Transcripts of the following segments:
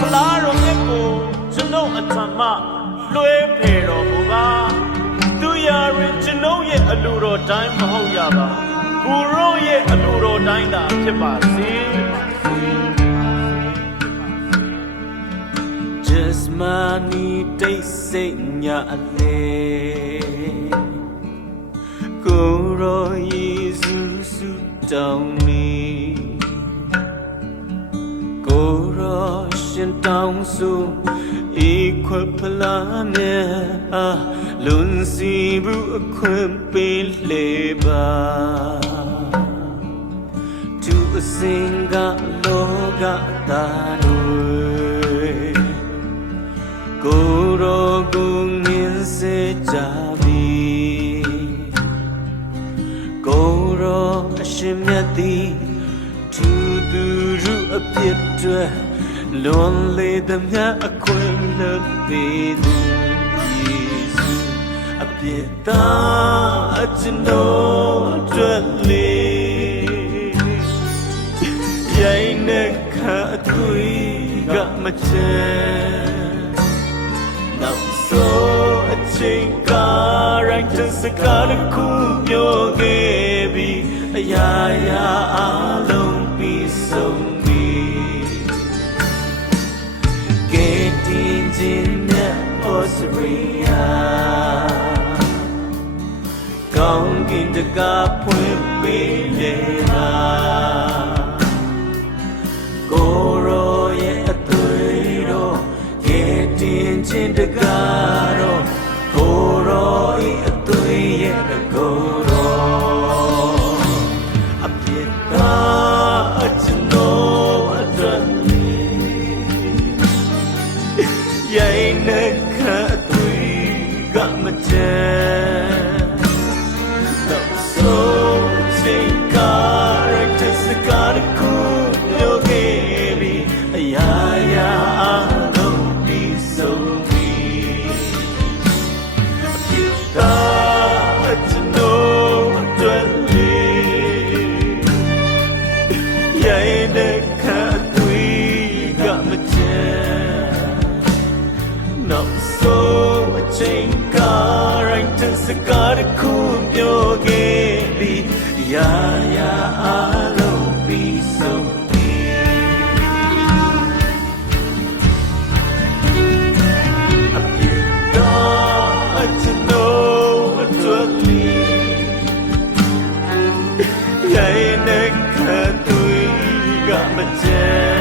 ဖလားတော်မြတ်ကိုကျွန်ုပ်အထံမှလွှဲဖယ်တော်မူပါသူရာရင်ကျွန်ုပ်ရဲ့အလိုတော်တိုင်းမဟုတ်ရပါကိုရောရဲ့အလိုတော်တိုင်းသာဖြစ်ပါစေ Just money တိတ်ဆိတ်ညာအလေကိုရောယေစုစုတောင်း ရောရှင်တောင်းဆိုဧခွဖလာမြအာလွန်စီဘူးအခွင့်ပေးလေပါ to a single loga dano goro gungin se jabi goro ashin myat thi tu tu ru a piet twa lon le the mya a kwin le pe du yesu a piet ta a chino twa le ရိုင်းနဲ့ခါအသွေးကမချမ်းနောက်ဆုံးအချိန်ကရိုက်တဲ့စကားတစ်ခုပြောခဲ့ပြီးအရာရာအလုံးပြီးဆုံး တင်ခြင်းနဲ့ Australia ကောင်းကင်တကားဖွင့်ပေးလေလားကိုရောရဲ့အသွေးတော်ကဲတင်ခြင်းတကားတော့ကို ရိုင်းနဲ့ခတ်အသွေးကမချမ်းတော့ဆိုချိန်ကားရတဲ့စကားတစ်ခုပြောခဲ့ပြီးအရာရာအလုံးပြီးဆုံး နောက်ဆုံးအချိန်ကားရတဲ့စကားတစ်ခုပြောခဲ့ပြီးရာရာအလုံးပြီးဆုံးပြီးအပြစ်သားကျွန်တော်အတွက်လေရိုင်းတဲ့ခတ်သွေးကမချမ်း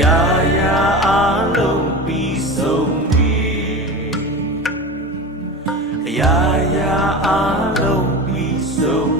ရာရာအလုံးပြီးဆုံးပြီအရာရာအလုံးပြီးဆုံး